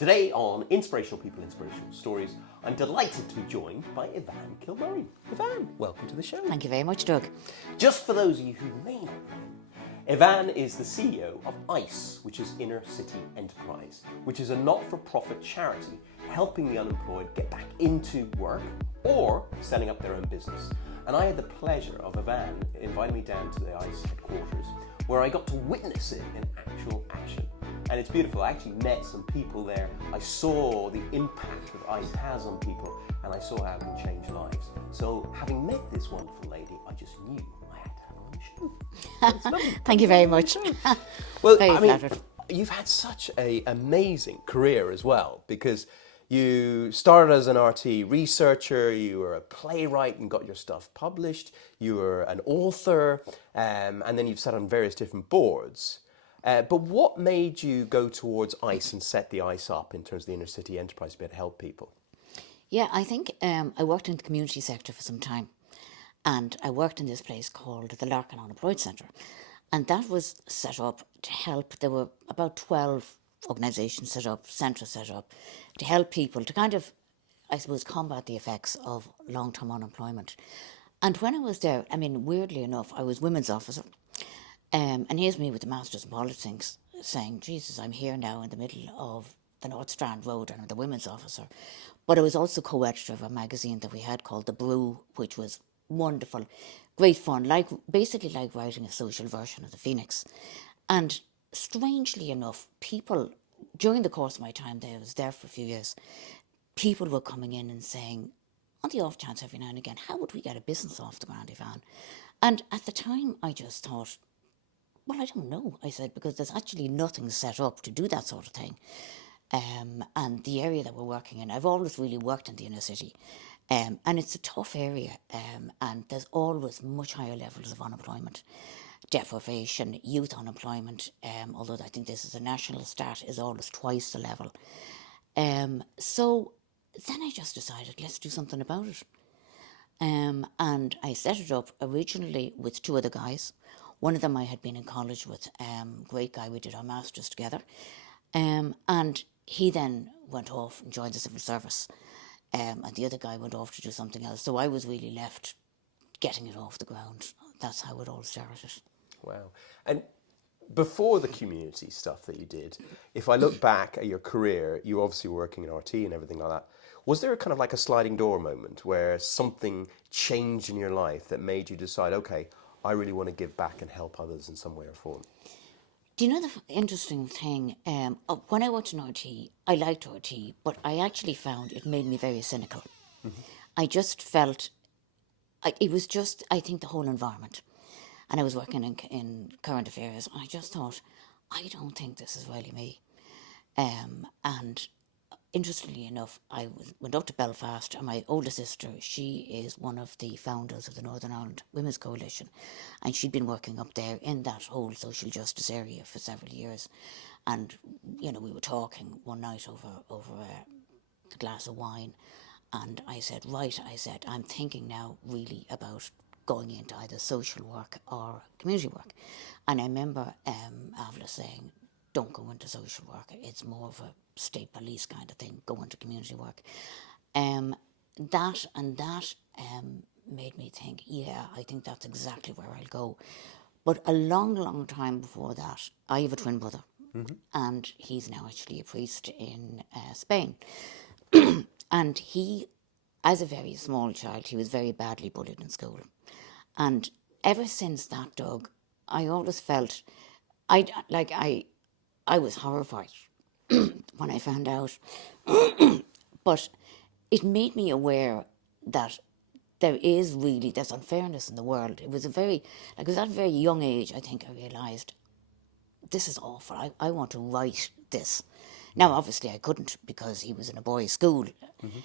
Today on Inspirational People, Inspirational Stories, I'm delighted to be joined by Evanne Kilmurray. Evanne, welcome to the show. Thank you very much, Doug. Just for those of you who may not know, Evanne is the CEO of ICE, which is Inner City Enterprise, which is a not-for-profit charity helping the unemployed get back into work or setting up their own business. And I had the pleasure of Evanne inviting me down to the ICE headquarters, where I got to witness it in actual action. And it's beautiful. I actually met some people there. I saw the impact that ICE has on people, and I saw how it can change lives. So having met this wonderful lady, I just knew I had to have her on the show. So Thank you very much. Well, Very I mean, flattered. you've had such an amazing career as well, because you started as an RT researcher, you were a playwright and got your stuff published, you were an author, and then you've sat on various different boards. But what made you go towards ICE and set the ICE up in terms of the inner city enterprise to be able to help people? Yeah, I think I worked in the community sector for some time, and I worked in this place called the Unemployed Centre, and that was set up to help. There were about 12 organisations set up, centres set up, to help people to kind of, I suppose, combat the effects of long-term unemployment. And when I was there, I mean, weirdly enough, I was women's officer. And here's me with the Masters in Politics saying, Jesus, I'm here now in the middle of the North Strand Road and I'm the women's officer. But I was also co-editor of a magazine that we had called The Brew, which was wonderful, great fun, basically like writing a social version of the Phoenix. And strangely enough, people, during the course of my time there, I was there for a few years, people were coming in and saying, on the off chance every now and again, how would we get a business off the ground, Evanne? And at the time, I just thought, well, I don't know, I said, because there's actually nothing set up to do that sort of thing. And the area that we're working in, I've always really worked in the inner city. And it's a tough area, and there's always much higher levels of unemployment, deprivation, youth unemployment, although I think this is a national stat, is always twice the level. So then I just decided, let's do something about it. And I set it up originally with two other guys. One of them I had been in college with, great guy, we did our masters together. And he then went off and joined the civil service. And the other guy went off to do something else. So I was really left getting it off the ground. That's how it all started. Wow. And before the community stuff that you did, if I look back at your career, you obviously were working in RT and everything like that. Was there kind of like a sliding door moment where something changed in your life that made you decide, okay, I really want to give back and help others in some way or form? Do you know the interesting thing? When I worked in RT, I liked RT, but I actually found it made me very cynical. Mm-hmm. I just felt, it was just, I think, the whole environment. And I was working in current affairs, and I just thought, I don't think this is really me. And interestingly enough, I went up to Belfast, and my older sister, she is one of the founders of the Northern Ireland Women's Coalition, and she'd been working up there in that whole social justice area for several years. And, you know, we were talking one night over a glass of wine, and I said, I'm thinking now really about going into either social work or community work. And I remember Avla saying, don't go into social work, it's more of a state police kind of thing, go into community work. That made me think, yeah, I think that's exactly where I'll go. But a long time before that, I have a twin brother, mm-hmm. and he's now actually a priest in Spain. And he, as a very small child, he was very badly bullied in school. And ever since that, Doug, I always felt, I was horrified when I found out. But it made me aware that there's unfairness in the world. It was at a very young age, I think I realised, this is awful, I want to write this. Now, obviously I couldn't because he was in a boys' school, mm-hmm.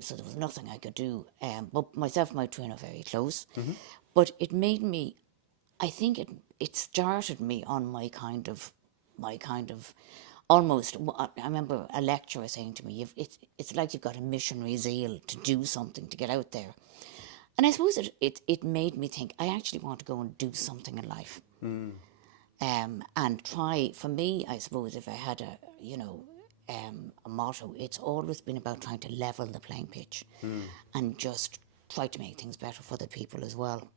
So there was nothing I could do. But myself and my twin are very close. Mm-hmm. But it made me, I think it started me on my kind of almost, I remember a lecturer saying to me, it's like you've got a missionary zeal to do something, to get out there. And I suppose it made me think, I actually want to go and do something in life. And try, for me, I suppose, if I had a motto, it's always been about trying to level the playing pitch and just try to make things better for the people as well.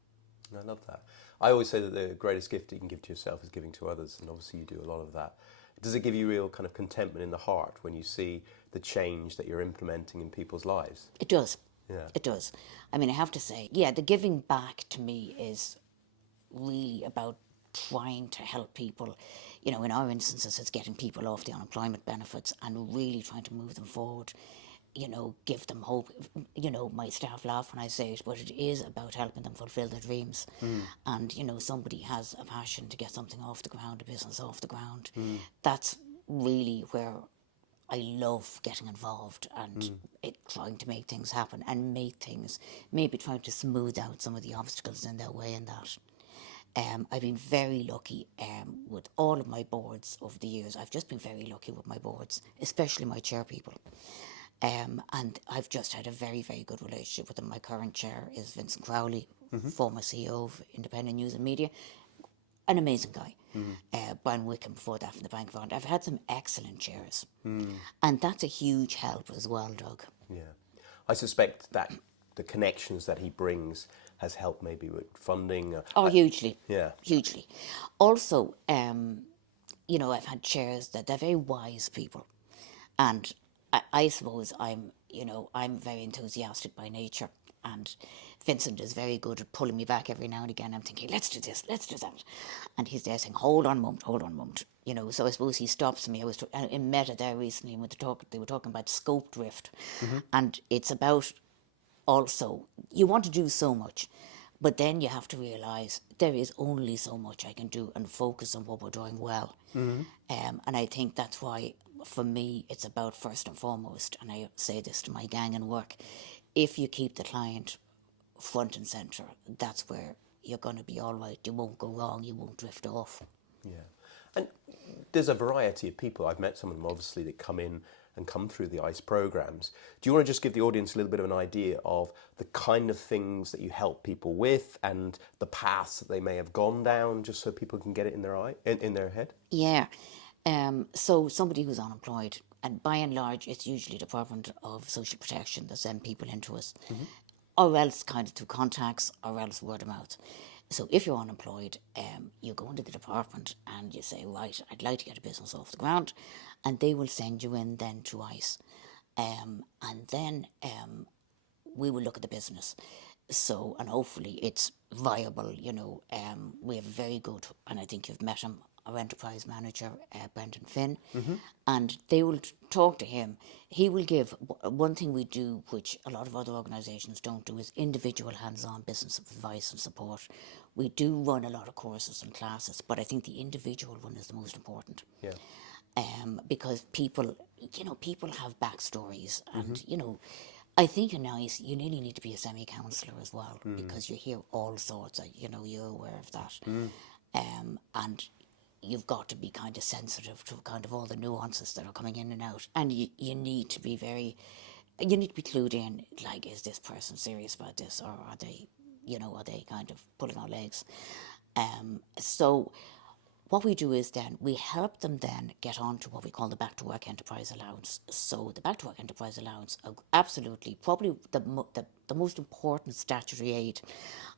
I love that. I always say that the greatest gift you can give to yourself is giving to others, and obviously you do a lot of that. Does it give you real kind of contentment in the heart when you see the change that you're implementing in people's lives? It does. Yeah. It does. I mean, I have to say, yeah, the giving back to me is really about trying to help people. You know, in our instances, it's getting people off the unemployment benefits and really trying to move them forward. You know, give them hope. You know, my staff laugh when I say it, but it is about helping them fulfill their dreams. And, you know, somebody has a passion to get something off the ground, a business off the ground. That's really where I love getting involved and trying to make things happen and make things, maybe trying to smooth out some of the obstacles in their way in that. I've been very lucky with all of my boards over the years. I've just been very lucky with my boards, especially my chair people. And I've just had a very, very good relationship with them. My current chair is Vincent Crowley, former CEO of Independent News and Media. An amazing guy. Brian Wickham before that from the Bank of Ireland. I've had some excellent chairs. And that's a huge help as well, Doug. Yeah. I suspect that the connections that he brings has helped maybe with funding. Hugely. Yeah. Hugely. Also, you know, I've had chairs that they're very wise people. And I suppose I'm very enthusiastic by nature. And Vincent is very good at pulling me back every now and again. I'm thinking, let's do this, let's do that. And he's there saying, hold on a moment. You know, so I suppose he stops me. I was in Meta there recently, and they were talking about scope drift. And it's about also, you want to do so much, but then you have to realise there is only so much I can do and focus on what we're doing well. And I think that's why, for me, it's about first and foremost, and I say this to my gang and work, if you keep the client front and centre, that's where you're going to be all right. You won't go wrong, you won't drift off. Yeah. And there's a variety of people. I've met some of them, obviously, that come in and come through the ICE programs. Do you want to just give the audience a little bit of an idea of the kind of things that you help people with and the paths that they may have gone down, just so people can get it in their head? Yeah. So somebody who's unemployed, and by and large, it's usually the Department of Social Protection that send people into us, or else kind of through contacts, or else word of mouth. So if you're unemployed, you go into the department and you say, right, I'd like to get a business off the ground, and they will send you in then to ICE. And then we will look at the business. So, and hopefully it's viable, you know. We have a very good, and I think you've met him, our enterprise manager, Brendan Finn, and they will talk to him. He will give, one thing we do, which a lot of other organisations don't do, is individual hands-on business advice and support. We do run a lot of courses and classes, but I think the individual one is the most important. Yeah. Because people have backstories, and, you know, I think in ICE, you nearly need to be a semi-counsellor as well, because you hear all sorts, you know, you're aware of that. And you've got to be kind of sensitive to kind of all the nuances that are coming in and out. And you need to be clued in, like, is this person serious about this, or are they kind of pulling our legs? So what we do is then we help them then get on to what we call the Back to Work Enterprise Allowance. So the Back to Work Enterprise Allowance, absolutely, probably the most important statutory aid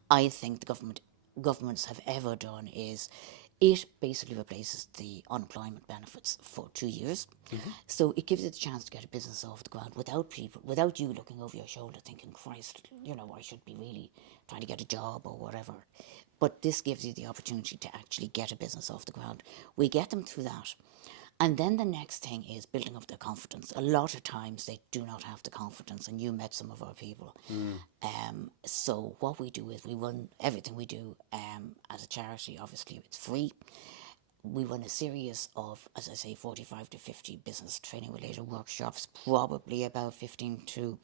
I think the governments have ever done is it basically replaces the unemployment benefits for 2 years. So it gives you the chance to get a business off the ground without you looking over your shoulder thinking, Christ, you know, I should be really trying to get a job or whatever. But this gives you the opportunity to actually get a business off the ground. We get them through that. And then the next thing is building up their confidence. A lot of times they do not have the confidence, and you met some of our people. So what we do is we run everything we do as a charity. Obviously, it's free. We run a series of, as I say, 45 to 50 business training related workshops, probably about 10 to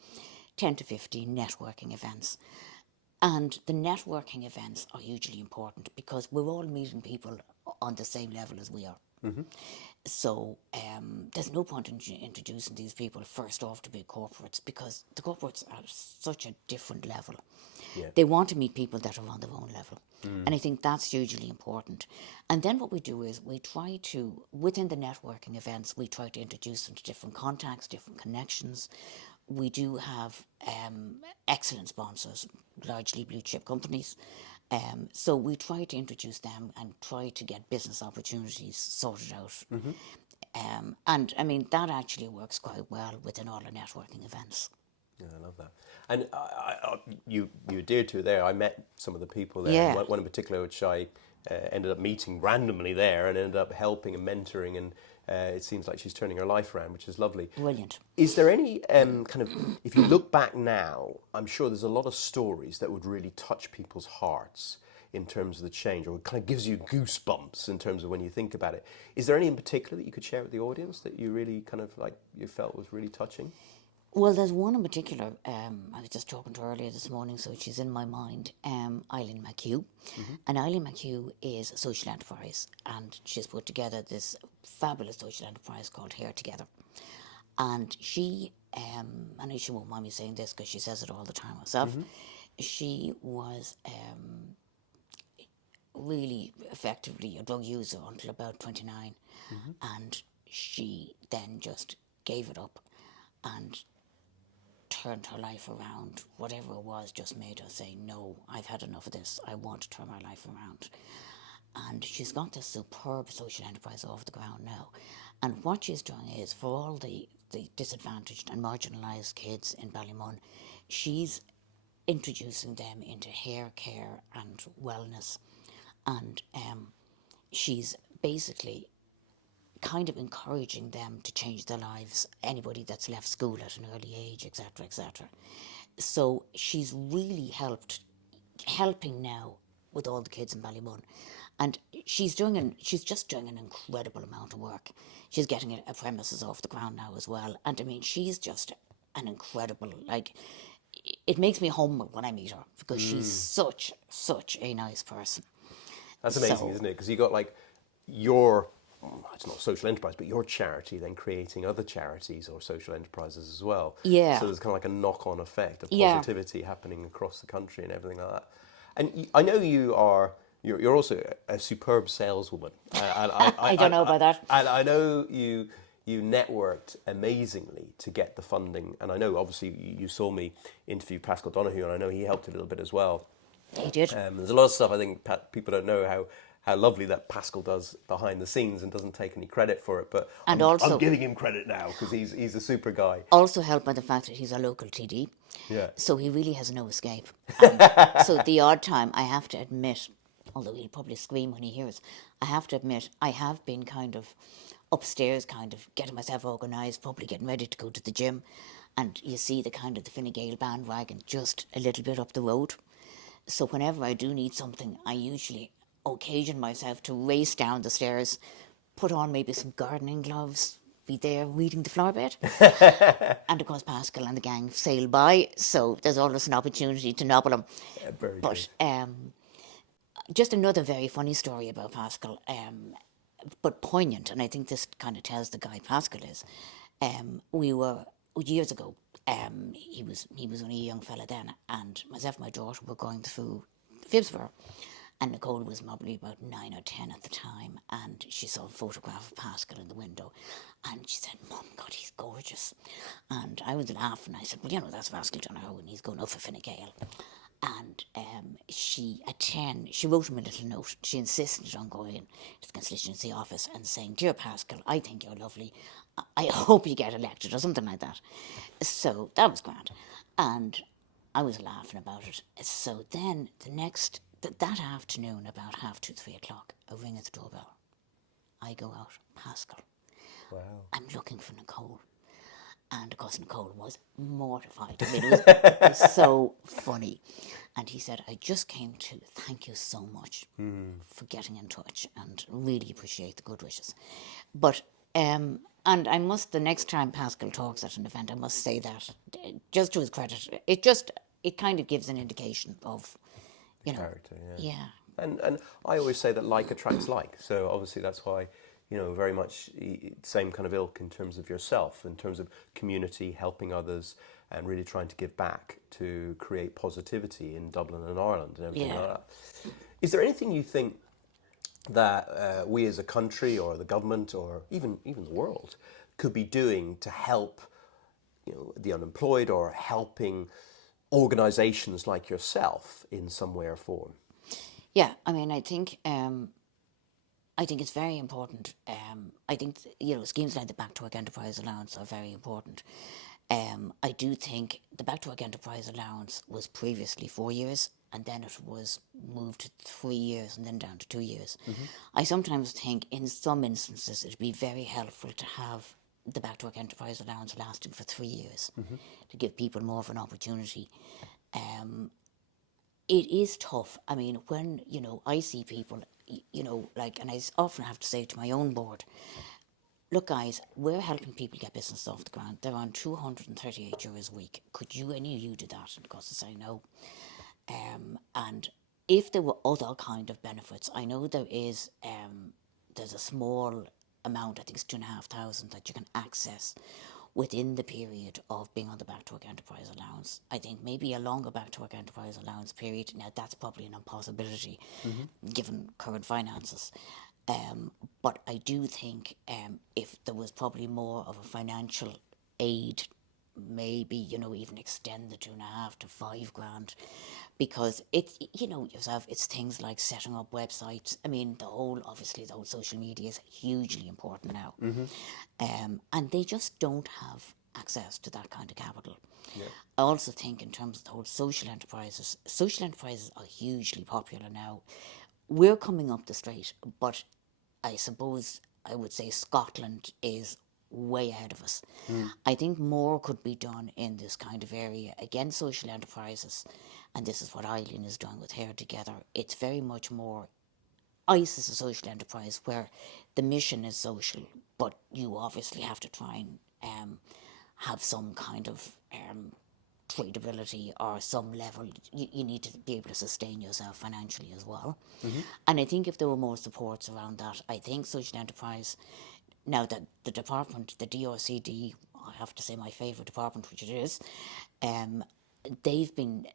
15 networking events. And the networking events are hugely important because we're all meeting people on the same level as we are. So there's no point in introducing these people first off to big corporates, because the corporates are such a different level. Yeah. They want to meet people that are on their own level. And I think that's hugely important. And then what we do is we try to, within the networking events, we try to introduce them to different contacts, different connections. We do have excellent sponsors, largely blue chip companies. So we try to introduce them and try to get business opportunities sorted out. And I mean, that actually works quite well within all our networking events. Yeah, I love that. And you adhered to it there. I met some of the people there. Yeah. One in particular, which I ended up meeting randomly there, and ended up helping and mentoring. And it seems like she's turning her life around, which is lovely. Brilliant. Is there any kind of, if you look back now, I'm sure there's a lot of stories that would really touch people's hearts in terms of the change, or it kind of gives you goosebumps in terms of when you think about it. Is there any in particular that you could share with the audience that you really kind of like, you felt was really touching? Well, there's one in particular, I was just talking to her earlier this morning, so she's in my mind, Eileen McHugh. And Eileen McHugh is a social enterprise, and she's put together this fabulous social enterprise called Hair Together. And she, and she won't mind me saying this because she says it all the time herself, she was really effectively a drug user until about 29. And she then just gave it up and turned her life around. Whatever it was just made her say, no, I've had enough of this, I want to turn my life around. And she's got this superb social enterprise off the ground now. And what she's doing is, for all the disadvantaged and marginalised kids in Ballymun, she's introducing them into hair care and wellness. And she's basically kind of encouraging them to change their lives, anybody that's left school at an early age, etc., etc. So she's really helping now with all the kids in Ballymun. And she's just doing an incredible amount of work. She's getting a premises off the ground now as well. And I mean, she's just an incredible, like, it makes me humble when I meet her, because she's such a nice person. That's amazing, isn't it? Because you got like your, it's not social enterprise, but your charity then creating other charities or social enterprises as well. Yeah. So there's kind of like a knock-on effect of Yeah. positivity happening across the country and everything like that. And I know you're also a superb saleswoman. I don't know about that. And I know you networked amazingly to get the funding. And I know obviously you saw me interview Pascal Donoghue, and I know he helped a little bit as well. He did. There's a lot of stuff I think people don't know how lovely that Pascal does behind the scenes and doesn't take any credit for it. But And I'm also- giving him credit now because he's a super guy. Also helped by the fact that he's a local TD. Yeah. So he really has no escape. So the odd time, I have to admit, although he'll probably scream when he hears, I have to admit, I have been kind of upstairs, kind of getting myself organised, probably getting ready to go to the gym. And you see the kind of the Fine Gael bandwagon just a little bit up the road. So whenever I do need something, I usually occasion myself to race down the stairs, put on maybe some gardening gloves, be there weeding the flower bed. And of course Pascal and the gang sail by, so there's always an opportunity to nobble them. Yeah, very But good. just another very funny story about Pascal, but poignant, and I think this kind of tells the guy Pascal is. We were, years ago, he was only a young fella then, and myself and my daughter were going through Phibsborough, and Nicole was probably about 9 or 10 at the time, and she saw a photograph of Pascal in the window, and she said, "Mum, God, he's gorgeous." And I was laughing. I said, "Well, you know, that's Pascal Donoghue, and he's going up for Fine Gael." And she, at 10, she wrote him a little note. She insisted on going to the constituency office and saying, "Dear Pascal, I think you're lovely. I hope you get elected," or something like that. So that was grand. And I was laughing about it. So then that afternoon, about 2:30, 3 o'clock, a ring at the doorbell. I go out, Pascal. Wow. I'm looking for Nicole. And of course Nicole was mortified. I mean, it was so funny. And he said, "I just came to thank you so much for getting in touch and really appreciate the good wishes." But, and I must, the next time Pascal talks at an event, I must say that, just to his credit, it kind of gives an indication of, you know. Character, Yeah. And I always say that like attracts like. So obviously that's why you know, very much same kind of ilk in terms of yourself, in terms of community, helping others, and really trying to give back to create positivity in Dublin and Ireland and everything Yeah. like that. Is there anything you think that we as a country or the government or even the world could be doing to help, you know, the unemployed, or helping organisations like yourself in some way or form? Yeah, I mean, I think it's very important. I think, you know, schemes like the Back to Work Enterprise Allowance are very important. I do think the Back to Work Enterprise Allowance was previously 4 years, and then it was moved to 3 years and then down to 2 years. I sometimes think in some instances it'd be very helpful to have the Back to Work Enterprise Allowance lasting for 3 years to give people more of an opportunity. It is tough. I mean, when, you know, I see people, you know, like, and I often have to say to my own board, look, guys, we're helping people get business off the ground. They're on €238 a week. Could you, any of you, do that? And of course, I say no. And if there were other kind of benefits, I know there is, there's a small amount, I think it's 2,500, that you can access within the period of being on the Back to Work Enterprise Allowance. I think maybe a longer Back to Work Enterprise Allowance period, now that's probably an impossibility given current finances. But I do think if there was probably more of a financial aid, maybe, you know, even extend the 2.5 to 5 grand, because it's, you know yourself, it's things like setting up websites. I mean, obviously the whole social media is hugely important now. And they just don't have access to that kind of capital. I also think in terms of the whole social enterprises are hugely popular now. We're coming up the straight, but I suppose I would say Scotland is way ahead of us. I think more could be done in this kind of area. Again, social enterprises, and this is what Eileen is doing with Hair Together, it's very much more, ICE is a social enterprise where the mission is social, but you obviously have to try and have some kind of tradability or some level. You need to be able to sustain yourself financially as well. And I think if there were more supports around that, I think social enterprise, now that the department, the DRCD, I have to say my favourite department, which it is, they've been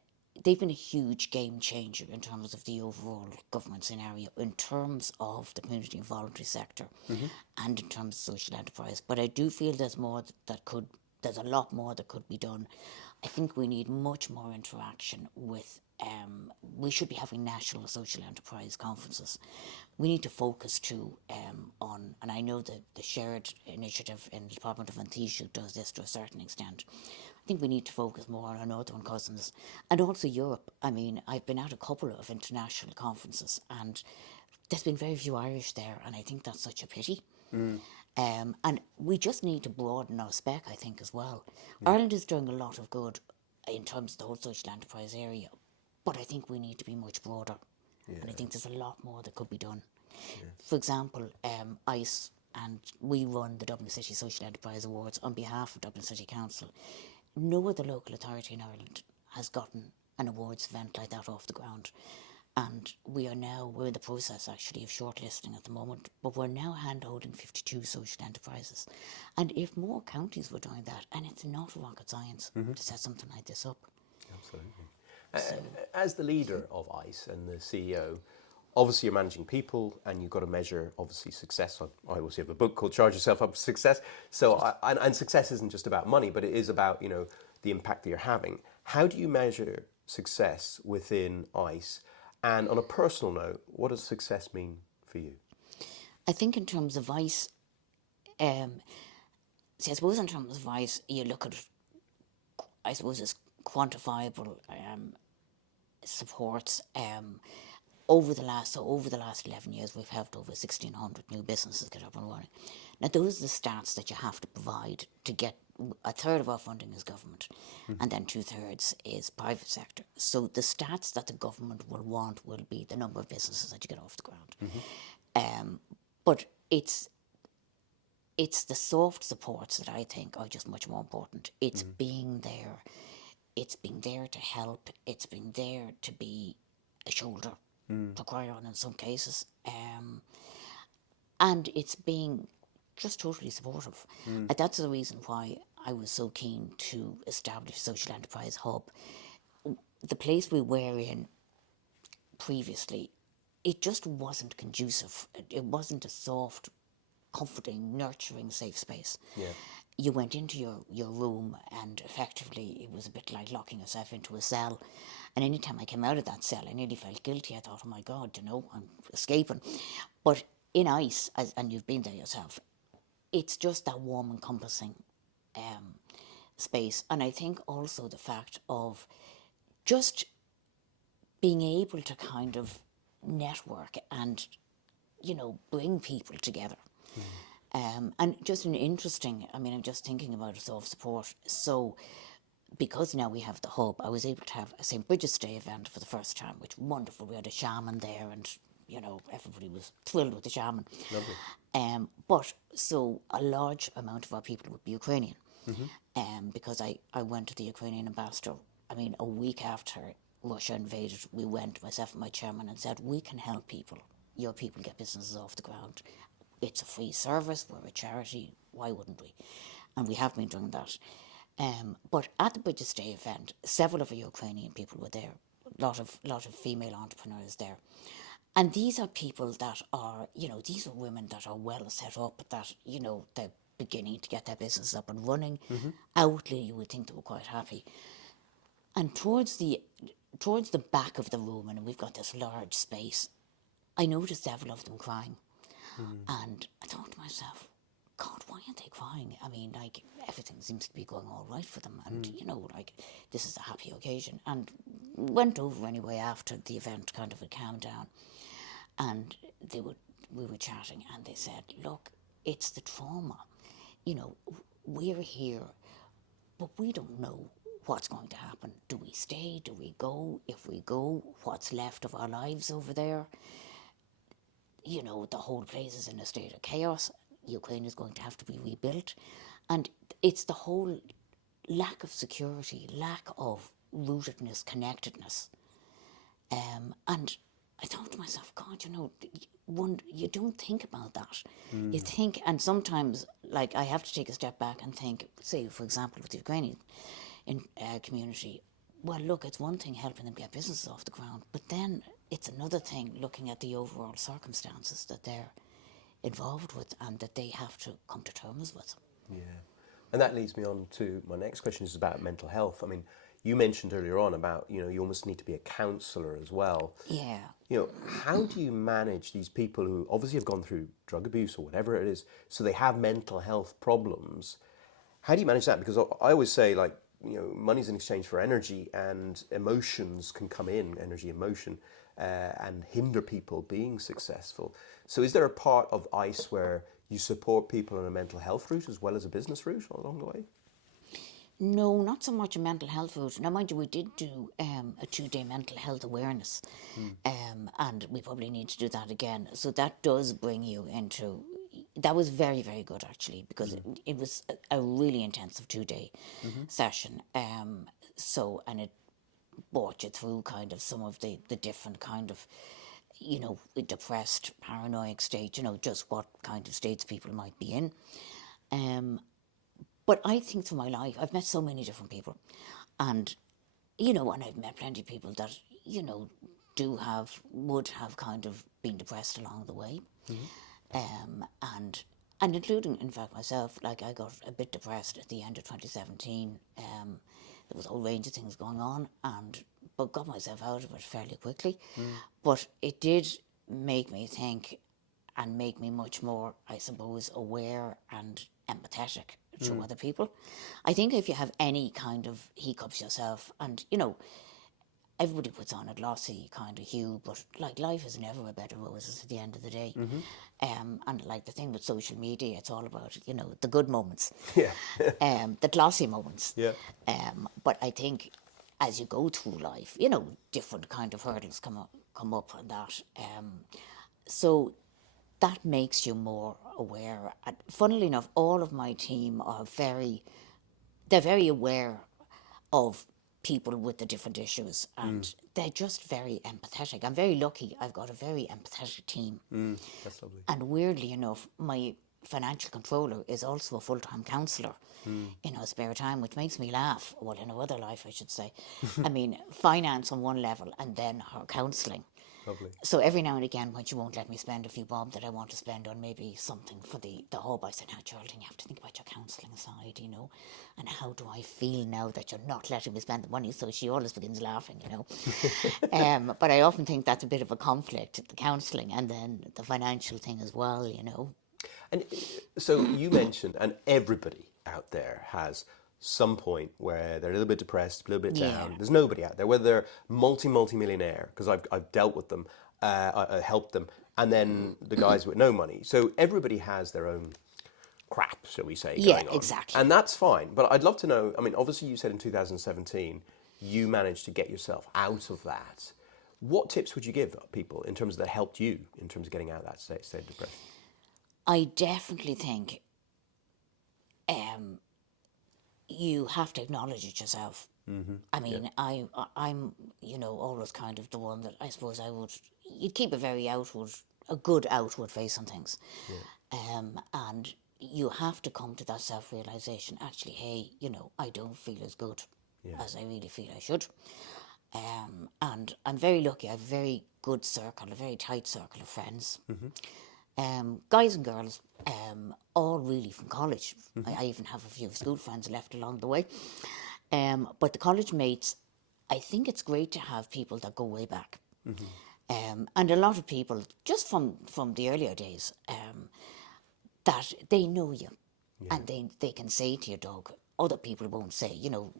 a huge game changer in terms of the overall government scenario, in terms of the community and voluntary sector, and in terms of social enterprise. But I do feel there's a lot more that could be done. I think we need much more interaction with, we should be having national social enterprise conferences. We need to focus too on, and I know that the shared initiative in the Department of Taoiseach does this to a certain extent. I think we need to focus more on our northern cousins and also Europe. I mean, I've been at a couple of international conferences and there's been very few Irish there, and I think that's such a pity. And we just need to broaden our spec, I think, as well. Ireland is doing a lot of good in terms of the whole social enterprise area, but I think we need to be much broader. And I think there's a lot more that could be done. For example, ICE, and we run the Dublin City Social Enterprise Awards on behalf of Dublin City Council. No other local authority in Ireland has gotten an awards event like that off the ground. And we're in the process actually of shortlisting at the moment, but we're now hand-holding 52 social enterprises. And if more counties were doing that, and it's not rocket science to set something like this up. Absolutely. As the leader of ICE and the CEO, obviously you're managing people and you've got to measure, obviously, success. I also have a book called Charge Yourself Up to Success. And success isn't just about money, but it is about, you know, the impact that you're having. How do you measure success within ICE? And on a personal note, what does success mean for you? I think in terms of ICE, I suppose in terms of ICE, you look at, I suppose, as quantifiable supports. Over the last 11 years, we've helped over 1,600 new businesses get up and running. Now, those are the stats that you have to provide to get. A third of our funding is government, and then 2/3 is private sector. So the stats that the government will want will be the number of businesses that you get off the ground. But it's the soft supports that I think are just much more important. It's being there. It's being there to help. It's being there to be a shoulder to cry on in some cases. and it's being just totally supportive. And that's the reason why I was so keen to establish Social Enterprise Hub. The place we were in previously, it just wasn't conducive. It wasn't a soft, comforting, nurturing, safe space. Yeah. You went into your room and effectively it was a bit like locking yourself into a cell. And anytime I came out of that cell, I nearly felt guilty. I thought, oh my God, I'm escaping. But in ICE, and you've been there yourself, it's just that warm, encompassing space. And I think also the fact of just being able to kind of network and, bring people together. And just an interesting, I'm just thinking about self-support. So because now we have the hub, I was able to have a St. Bridget's Day event for the first time, which was wonderful. We had a shaman there and, everybody was thrilled with the shaman. Lovely. But so a large amount of our people would be Ukrainian. Because I went to the Ukrainian ambassador, a week after Russia invaded, we went, myself and my chairman, and said, we can help people. Your people get businesses off the ground. It's a free service, we're a charity, why wouldn't we? And we have been doing that. But at the Bridget's Day event, several of our Ukrainian people were there, a lot of female entrepreneurs there. And these are people that are, these are women that are well set up, that, they're beginning to get their business up and running. Outwardly, you would think they were quite happy. And towards the back of the room, and we've got this large space, I noticed several of them crying. And I thought to myself, God, why aren't they crying? Everything seems to be going all right for them. And, this is a happy occasion. And went over anyway after the event kind of had calmed down. And we were chatting and they said, look, it's the trauma. We're here, but we don't know what's going to happen. Do we stay? Do we go? If we go, what's left of our lives over there? The whole place is in a state of chaos. Ukraine is going to have to be rebuilt. And it's the whole lack of security, lack of rootedness, connectedness. And I thought to myself, God, you don't think about that. You think, and sometimes, I have to take a step back and think, say, for example, with the Ukrainian community, well, look, it's one thing helping them get businesses off the ground, but then it's another thing looking at the overall circumstances that they're involved with and that they have to come to terms with. Yeah. And that leads me on to my next question, is about mental health. You mentioned earlier on about, you almost need to be a counsellor as well. Yeah. How do you manage these people who obviously have gone through drug abuse or whatever it is, so they have mental health problems? How do you manage that? Because I always say, money's in exchange for energy, and emotions can come in, emotion, and hinder people being successful. So is there a part of ICE where you support people on a mental health route as well as a business route along the way? No, not so much a mental health route. Now, mind you, we did do a 2-day mental health awareness, and we probably need to do that again. So that does bring you into... That was very, very good, actually, because it was a really intensive 2-day session. And it brought you through kind of some of the different kind of, depressed, paranoid state, just what kind of states people might be in. But I think through my life, I've met so many different people. And, and I've met plenty of people that, would have kind of been depressed along the way. And including, in fact, myself, I got a bit depressed at the end of 2017. There was a whole range of things going on, but got myself out of it fairly quickly. But it did make me think and make me much more, I suppose, aware and empathetic to other people. I think if you have any kind of hiccups yourself, and, everybody puts on a glossy kind of hue, but life is never a bed of roses at the end of the day. And the thing with social media, it's all about, the good moments. Yeah. The glossy moments. Yeah. But I think as you go through life, different kind of hurdles come up and that. So that makes you more aware. And funnily enough, all of my team are they're very aware of people with the different issues, and they're just very empathetic. I'm very lucky. I've got a very empathetic team. That's lovely. And weirdly enough, my financial controller is also a full-time counsellor in her spare time, which makes me laugh. Well, in her other life, I should say. I mean, finance on one level and then her counselling. Lovely. So every now and again, when she won't let me spend a few bob that I want to spend on maybe something for the hub, I said, now, Geraldine, you have to think about your counselling side, you know, and how do I feel now that you're not letting me spend the money? So she always begins laughing, you know. But I often think that's a bit of a conflict, the counselling and then the financial thing as well, you know. And so you mentioned, and everybody out there has some point where they're a little bit depressed, a little bit down. There's nobody out there, whether they're multi-millionaire, because I've dealt with them, I helped them, and then the guys with no money. So everybody has their own crap, shall we say, going on. Exactly. And that's fine. But I'd love to know, I mean, obviously you said in 2017, you managed to get yourself out of that. What tips would you give people in terms of that helped you in terms of getting out of that state of depression? I definitely think you have to acknowledge it yourself. I mean, I'm, you know, always kind of the one that I suppose you'd keep a good outward face on things. And you have to come to that self-realisation, actually, hey, you know, I don't feel as good as I really feel I should. And I'm very lucky, I have a very good circle, a very tight circle of friends. Guys and girls, all really from college. I even have a few school friends left along the way. But the college mates, I think it's great to have people that go way back. And a lot of people, just from the earlier days, that they know you. And they can say to your dog, other people won't say, you know,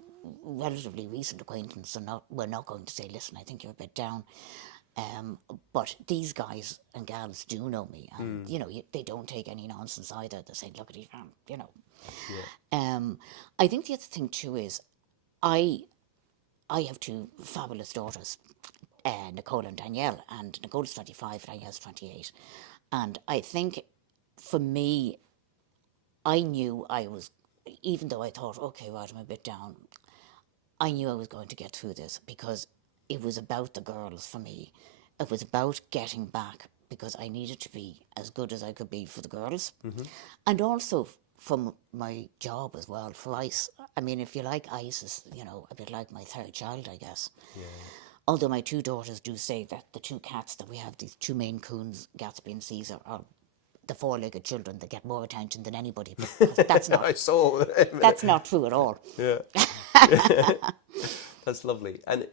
relatively recent acquaintance, we're not going to say, listen, I think you're a bit down. But these guys and gals do know me, and you know, they don't take any nonsense either. They say, look at Evanne, you know. I think the other thing too is I have two fabulous daughters, Nicole and Danielle, and Nicole's 25, Danielle's 28. And I think for me, I knew I was, even though I thought, okay, right, I'm a bit down, I knew I was going to get through this because it was about the girls for me. It was about getting back because I needed to be as good as I could be for the girls. And also from my job as well, for ICE. I mean, if you like, ICE is, you know, a bit like my third child, I guess. Although my two daughters do say that the two cats that we have, these two Maine Coons, Gatsby and Caesar, are the four-legged children that get more attention than anybody. But that's not. I saw. That's not true at all. That's lovely. And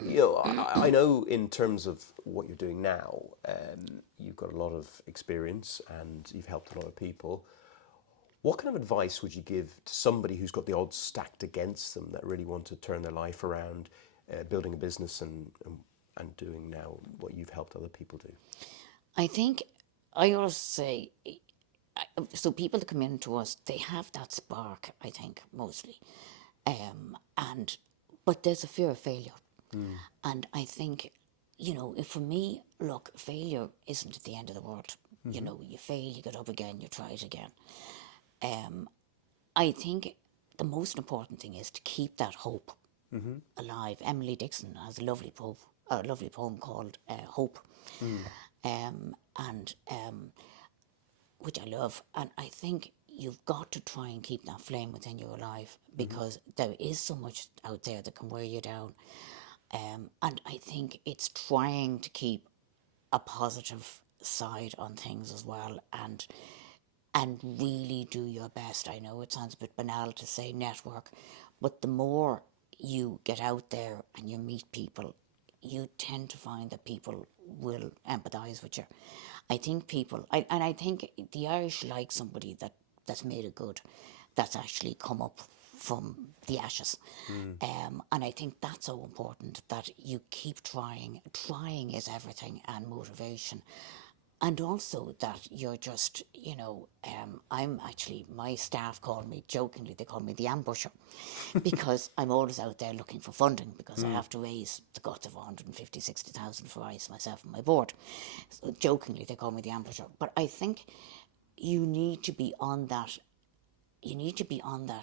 you know, I know in terms of what you're doing now, you've got a lot of experience and you've helped a lot of people. What kind of advice would you give to somebody who's got the odds stacked against them that really want to turn their life around, building a business and doing now what you've helped other people do? I think I always say, so people that come into us, they have that spark, I think, mostly. But there's a fear of failure. And I think, you know, for me, look, failure isn't at the end of the world. You know, you fail, you get up again, you try it again. I think the most important thing is to keep that hope alive. Emily Dixon has a lovely poem called Hope, which I love. And I think you've got to try and keep that flame within you alive because there is so much out there that can wear you down. And I think it's trying to keep a positive side on things as well and really do your best. I know it sounds a bit banal to say network, but the more you get out there and you meet people, you tend to find that people will empathise with you. I think I think the Irish like somebody that's made it good, that's actually come up from the ashes. And I think that's so important, that you keep trying. Trying is everything, and motivation. And also that you're just, you know, I'm actually, my staff call me, jokingly, they call me the ambusher, because I'm always out there looking for funding, because I have to raise the guts of 150, 60,000 for ICE, myself and my board. So jokingly, they call me the ambusher. But I think you need to be on that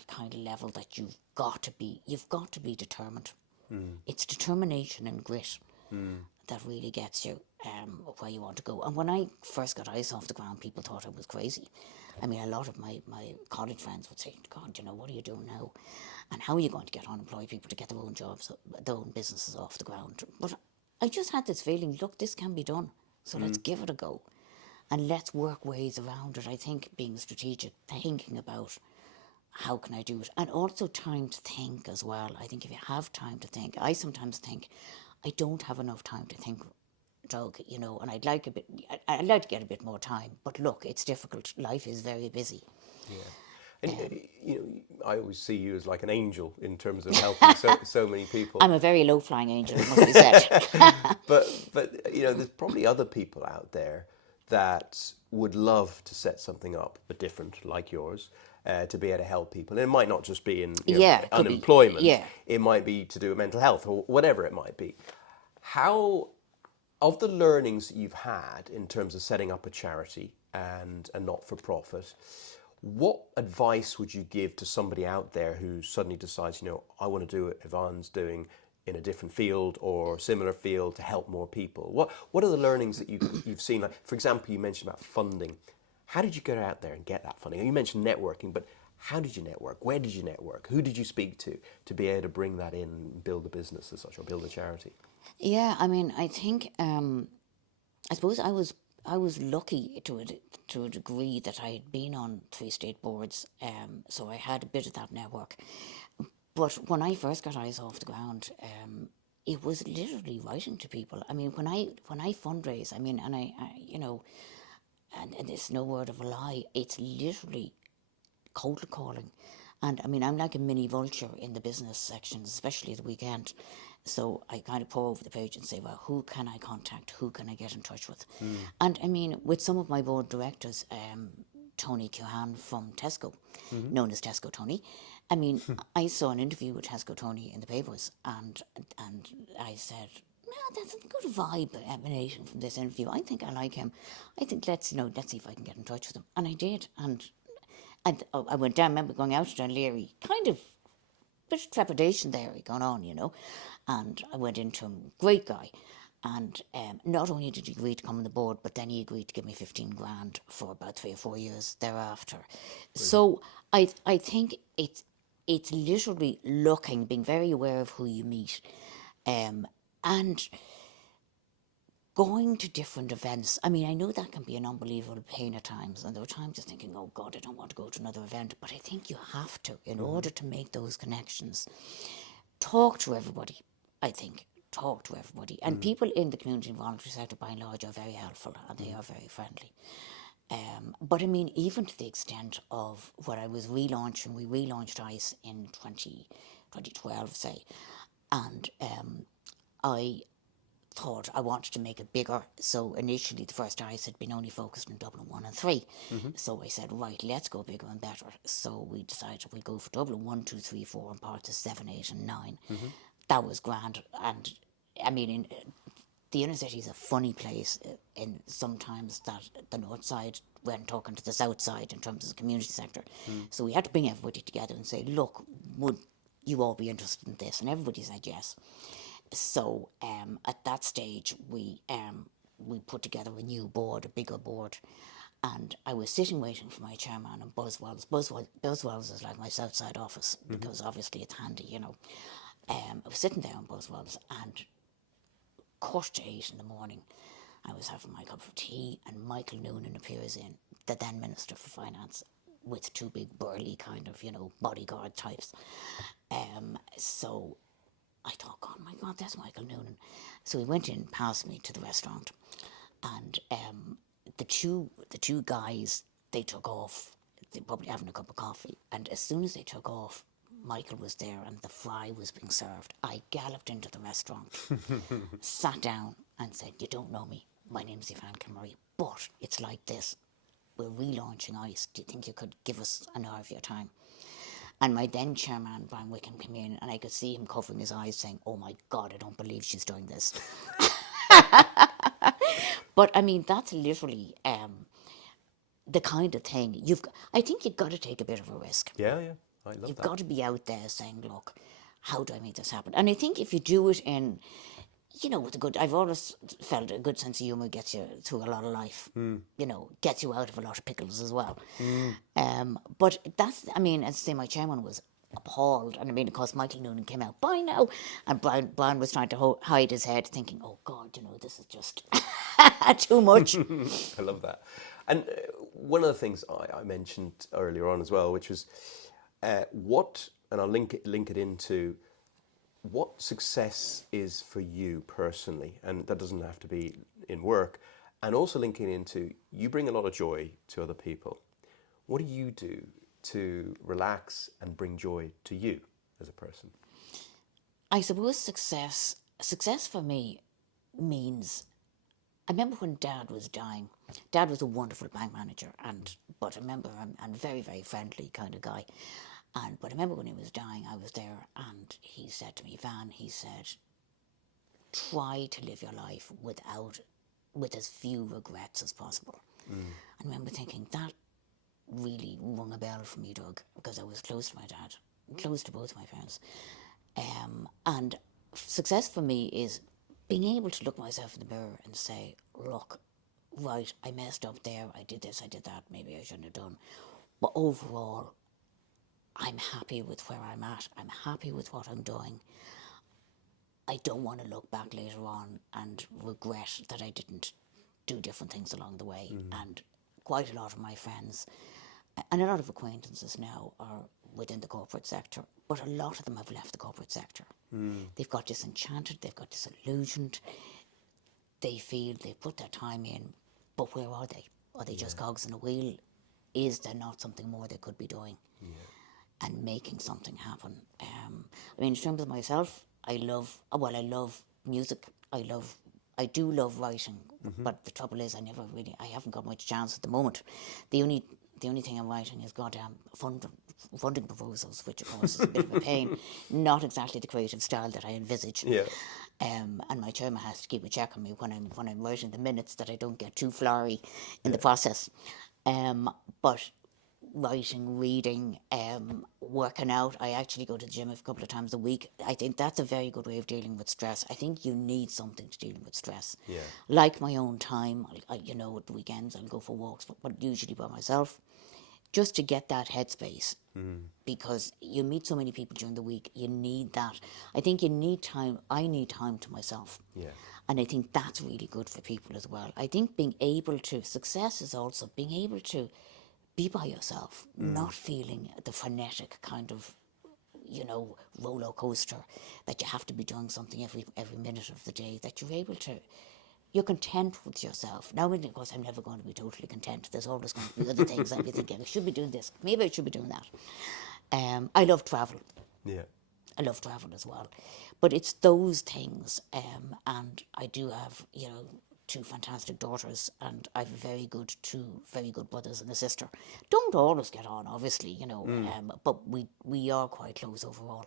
kind of level that you've got to be determined. It's determination and grit that really gets you where you want to go. And when I first got ICE off the ground, people thought I was crazy. I mean, a lot of my college friends would say, God, you know, what are you doing now? And how are you going to get unemployed people to get their own jobs, their own businesses off the ground? But I just had this feeling, look, this can be done. So let's give it a go. And let's work ways around it. I think being strategic, thinking about how can I do it? And also time to think as well. I think if you have time to think, I sometimes think I don't have enough time to think, Doug, you know, and I'd like to get a bit more time. But look, it's difficult. Life is very busy. Yeah. And you know, I always see you as like an angel in terms of helping so many people. I'm a very low-flying angel, it must be said. But you know, there's probably other people out there that would love to set something up, but different, like yours, to be able to help people. And it might not just be in unemployment. It might be to do with mental health or whatever it might be. How, of the learnings that you've had in terms of setting up a charity and a not-for-profit, what advice would you give to somebody out there who suddenly decides, you know, I want to do what Evanne's doing in a different field or similar field to help more people? What are the learnings that you've seen? Like, for example, you mentioned about funding. How did you get out there and get that funding? You mentioned networking, but how did you network? Where did you network? Who did you speak to be able to bring that in and build a business as such or build a charity? Yeah, I mean, I think, I suppose I was lucky to a degree that I had been on 3 state boards, so I had a bit of that network. But when I first got ICE off the ground, it was literally writing to people. I mean, when I fundraise, I mean, and I you know, and it's no word of a lie, it's literally cold calling. And I mean, I'm like a mini vulture in the business section, especially the weekend. So I kind of pour over the page and say, well, who can I contact? Who can I get in touch with? And I mean, with some of my board directors, Tony Cohan from Tesco, known as Tesco Tony. I mean, I saw an interview with Tesco Tony in the papers, and I said, no, that's a good vibe emanating from this interview. I think I like him. I think let's see if I can get in touch with him. And I did, and I went down. I remember going out to John Leary, kind of bit of trepidation there going on, you know. And I went into him, great guy. And not only did he agree to come on the board, but then he agreed to give me 15 grand for about 3 or 4 years thereafter. Brilliant. So I think it's literally being very aware of who you meet, and going to different events. I mean, I know that can be an unbelievable pain at times, and there are times you're thinking, oh God, I don't want to go to another event, but I think you have to in order to make those connections. Talk to everybody, I think. Talk to everybody. And people in the community and voluntary sector, by and large, are very helpful and they are very friendly. But I mean, even to the extent of what I was relaunching, we relaunched ICE in 2012, say, and I thought I wanted to make it bigger. So initially the first ICE had been only focused on Dublin 1 and 3. So I said, right, let's go bigger and better. So we decided we'd go for Dublin 1, 2, 3, 4 and parts of 7, 8 and 9. That was grand. And I mean, the inner city is a funny place in sometimes that the north side went talking to the south side in terms of the community sector. So we had to bring everybody together and say, look, would you all be interested in this? And everybody said yes. So at that stage, we put together a new board, a bigger board, and I was sitting waiting for my chairman in Buzzwells. Buzzwells is like my south side office because obviously it's handy, you know. I was sitting there in Buzzwells and quarter to 8 in the morning, I was having my cup of tea and Michael Noonan appears in, the then Minister for Finance, with 2 big burly kind of, you know, bodyguard types. So I thought, oh my God, that's Michael Noonan. So he went in past me to the restaurant, and the two guys, they took off. They were probably having a cup of coffee, and as soon as they took off, Michael was there and the fry was being served. I galloped into the restaurant, sat down and said, you don't know me, my name's Evanne Kilmurray, but it's like this. We're relaunching ICE. Do you think you could give us an hour of your time? And my then chairman, Brian Wickham, came in and I could see him covering his eyes saying, oh my God, I don't believe she's doing this. But I mean, that's literally the kind of thing I think you've got to take a bit of a risk. Yeah, I love that. You've got to be out there saying, look, how do I make this happen? And I think if you do it in, with I've always felt a good sense of humour gets you through a lot of life. Gets you out of a lot of pickles as well. But that's, as I say, my chairman was appalled. And of course, Michael Noonan came out, "Bye now." And Brian was trying to hide his head, thinking, "Oh God, this is just too much." I love that. And one of the things I mentioned earlier on as well, which was and I'll link it into what success is for you personally, and that doesn't have to be in work, and also linking into, you bring a lot of joy to other people. What do you do to relax and bring joy to you as a person? I suppose success for me means, I remember when Dad was dying. Dad was a wonderful bank manager, but I remember, and very, very friendly kind of guy. But I remember when he was dying, I was there, and he said to me, "Van," he said, "try to live your life with as few regrets as possible." I remember thinking, that really rung a bell for me, Doug, because I was close to my dad, close to both my parents. And success for me is being able to look myself in the mirror and say, "Look, right, I messed up there, I did this, I did that, maybe I shouldn't have done. But overall, I'm happy with where I'm at. I'm happy with what I'm doing. I don't want to look back later on and regret that I didn't do different things along the way." And quite a lot of my friends and a lot of acquaintances now are within the corporate sector, but a lot of them have left the corporate sector. They've got disenchanted, they've got disillusioned. They feel they've put their time in, but where are they? Are they just cogs in a wheel? Is there not something more they could be doing? And making something happen. In terms of myself, I love music. I do love writing, but the trouble is, I haven't got much chance at the moment. The only thing I'm writing is goddamn funding proposals, which of course is a bit of a pain. Not exactly the creative style that I envisage. And my chairman has to keep a check on me when I'm writing the minutes, that I don't get too flowery in the process. But writing, reading, working out. I actually go to the gym a couple of times a week. I think that's a very good way of dealing with stress. I think you need something to deal with stress. Like my own time, at the weekends I'll go for walks, but usually by myself, just to get that headspace. Because you meet so many people during the week, you need that. I think you need time. I need time to myself. And I think that's really good for people as well. I think success is also being able to be by yourself, not feeling the frenetic kind of, roller coaster that you have to be doing something every minute of the day, that you're content with yourself. Now, of course, I'm never going to be totally content. There's always going to be other things I'll be thinking, I should be doing this, maybe I should be doing that. I love travel. I love travel as well. But it's those things, and I do have, two fantastic daughters, and I have two very good brothers and a sister. Don't always get on, obviously, but we are quite close overall.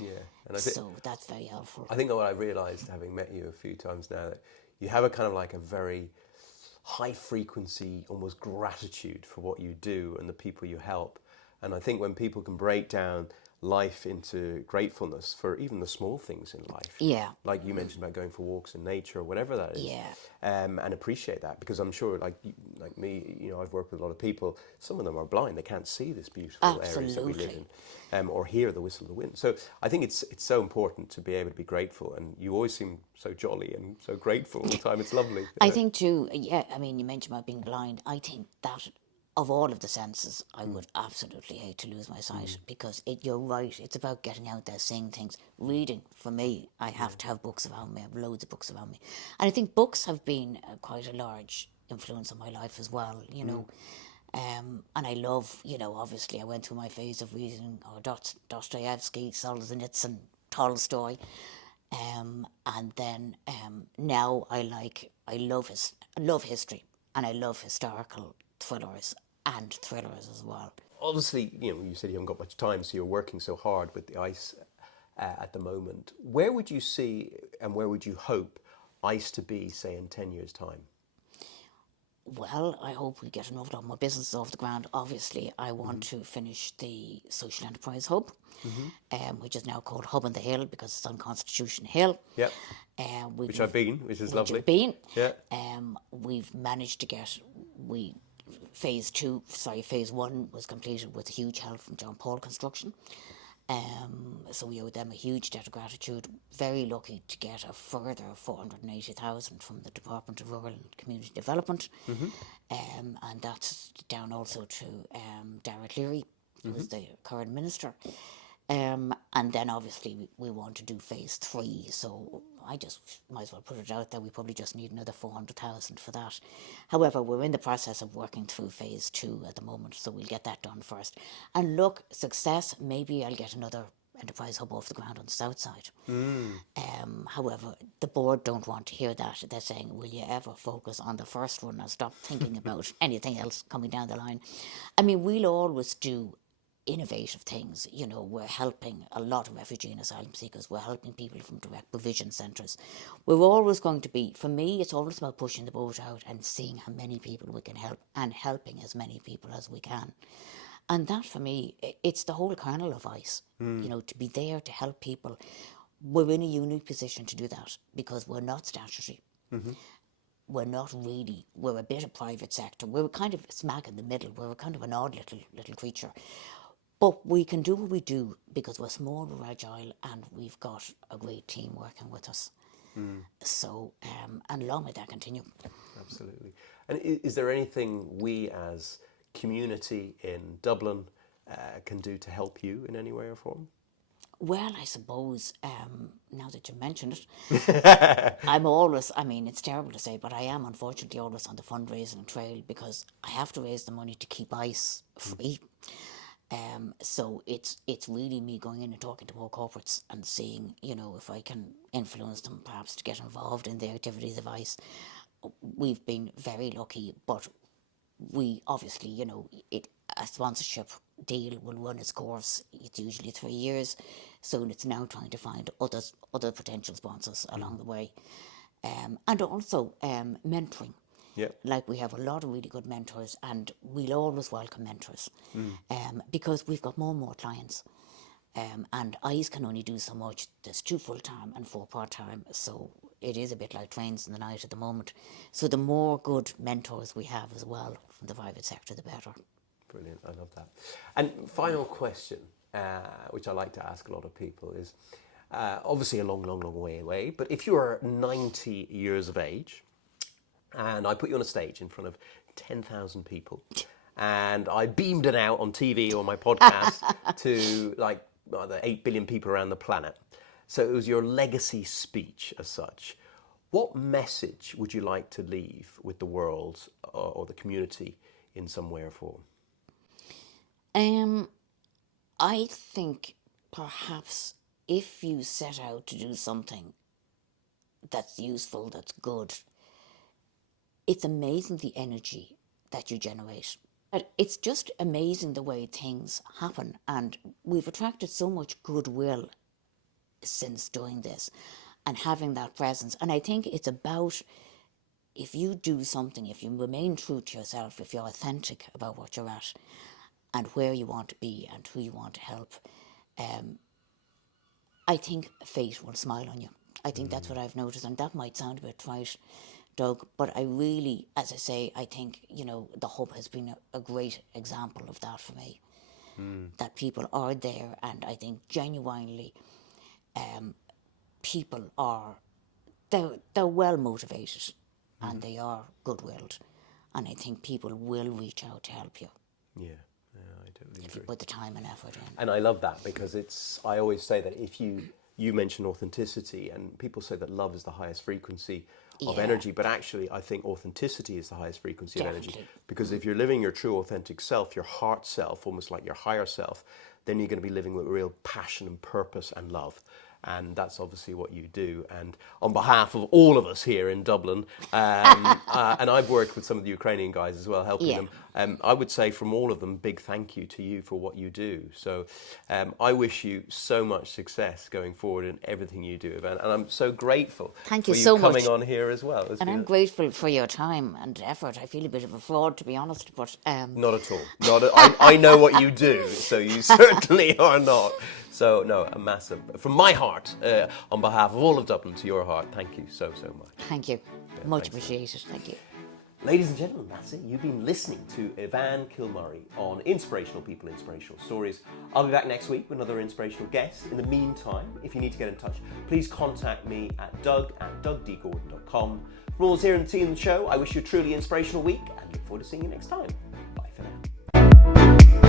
And so that's very helpful. I think what I realised, having met you a few times now, that you have a kind of like a very high frequency, almost gratitude for what you do and the people you help. And I think when people can break down life into gratefulness for even the small things in life, like you mentioned about going for walks in nature or whatever that is, and appreciate that, because I'm sure, like me, I've worked with a lot of people. Some of them are blind; they can't see this beautiful areas that we live in, or hear the whistle of the wind. So I think it's so important to be able to be grateful, and you always seem so jolly and so grateful all the time. It's lovely. I think too. You mentioned about being blind. I think that, of all of the senses, I would absolutely hate to lose my sight, because you're right, it's about getting out there, seeing things. Reading, for me, I have to have books around me. I have loads of books around me. And I think books have been quite a large influence on my life as well, and I love, obviously I went through my phase of reading Dostoevsky, Solzhenitsyn, Tolstoy, and then now I love history, and I love historical thrillers and thrillers as well. Obviously, you said you haven't got much time, so you're working so hard with the ICE at the moment. Where would you see and where would you hope ICE to be, say, in 10 years' time? Well, I hope we get an awful lot more businesses off the ground. Obviously, I want to finish the Social Enterprise Hub, which is now called Hub on the Hill because it's on Constitution Hill. Yep. We've Which I've been, which is lovely. You've been. Yeah. We've managed to get phase one was completed with huge help from John Paul Construction. So we owe them a huge debt of gratitude. Very lucky to get a further 480,000 from the Department of Rural and Community Development, and that's down also to Darragh Cleary, who's the current minister. And then obviously we want to do phase 3, so I just might as well put it out there, we probably just need another 400,000 for that. However, we're in the process of working through phase 2 at the moment, so we'll get that done first. And look, success, maybe I'll get another enterprise hub off the ground on the south side. However, the board don't want to hear that. They're saying, will you ever focus on the first one and stop thinking about anything else coming down the line? I mean, we'll always do innovative things. You know, we're helping a lot of refugee and asylum seekers. We're helping people from direct provision centres. We're always going to be, for me, it's always about pushing the boat out and seeing how many people we can help and helping as many people as we can. And that, for me, it's the whole kernel of ICE, you know, to be there to help people. We're in a unique position to do that because we're not statutory. We're not really, we're a bit of private sector. We're kind of smack in the middle. We're kind of an odd little creature. But we can do what we do because we're small, we're agile, and we've got a great team working with us. So, and long may that continue. Absolutely. And is there anything we as community in Dublin can do to help you in any way or form? Well, I suppose, now that you mentioned it, I'm always, I mean, it's terrible to say, but I am unfortunately always on the fundraising trail because I have to raise the money to keep ICE free. So it's really me going in and talking to more corporates and seeing, you know, if I can influence them perhaps to get involved in the activities of ICE. We've been very lucky, but we obviously, you know, a sponsorship deal will run its course. It's usually 3 years, so it's now trying to find other potential sponsors along the way, and also mentoring. Yeah. Like we have a lot of really good mentors, and we'll always welcome mentors, because we've got more and more clients, and ICE can only do so much. There's 2 full-time and 4 part-time, so it is a bit like trains in the night at the moment. So the more good mentors we have as well from the private sector, the better. Brilliant, I love that. And final question, which I like to ask a lot of people is, obviously a long way away, but if you are 90 years of age, and I put you on a stage in front of 10,000 people, and I beamed it out on TV or my podcast to like the 8 billion people around the planet. So it was your legacy speech as such. What message would you like to leave with the world or the community in some way or form? I think perhaps if you set out to do something that's useful, that's good, it's amazing the energy that you generate. It's just amazing the way things happen, and we've attracted so much goodwill since doing this and having that presence. And I think it's about, if you do something, if you remain true to yourself, if you're authentic about what you're at and where you want to be and who you want to help, I think fate will smile on you. I think that's what I've noticed, and that might sound a bit trite, Doug, but I really, as I say, I think, you know, the hub has been a great example of that for me. That people are there, and I think genuinely people are, they're well motivated and they are good-willed, and I think people will reach out to help you. Yeah, I totally if you agree. put the time and effort in. And I love that because I always say that if you mention authenticity, and people say that love is the highest frequency of energy, but actually I think authenticity is the highest frequency of energy, because if you're living your true authentic self, your heart self, almost like your higher self, then you're going to be living with real passion and purpose and love. And that's obviously what you do. And on behalf of all of us here in Dublin, and I've worked with some of the Ukrainian guys as well, helping Yeah. them, I would say from all of them, big thank you to you for what you do. So I wish you so much success going forward in everything you do, Evanne. And I'm so grateful Thank for you so coming much. on here as well. And I'm grateful for your time and effort. I feel a bit of a fraud, to be honest, but Not at all. I know what you do, so you certainly are not. So no, a massive, from my heart, on behalf of all of Dublin, to your heart, thank you so much. thank you. Much appreciated. Thank you. Ladies and gentlemen, that's it. You've been listening to Evanne Kilmurray on Inspirational People, Inspirational Stories. I'll be back next week with another inspirational guest. In the meantime, if you need to get in touch, please contact me at doug@dougdgordon.com. From all of us here in the team of the show, I wish you a truly inspirational week and look forward to seeing you next time. Bye for now.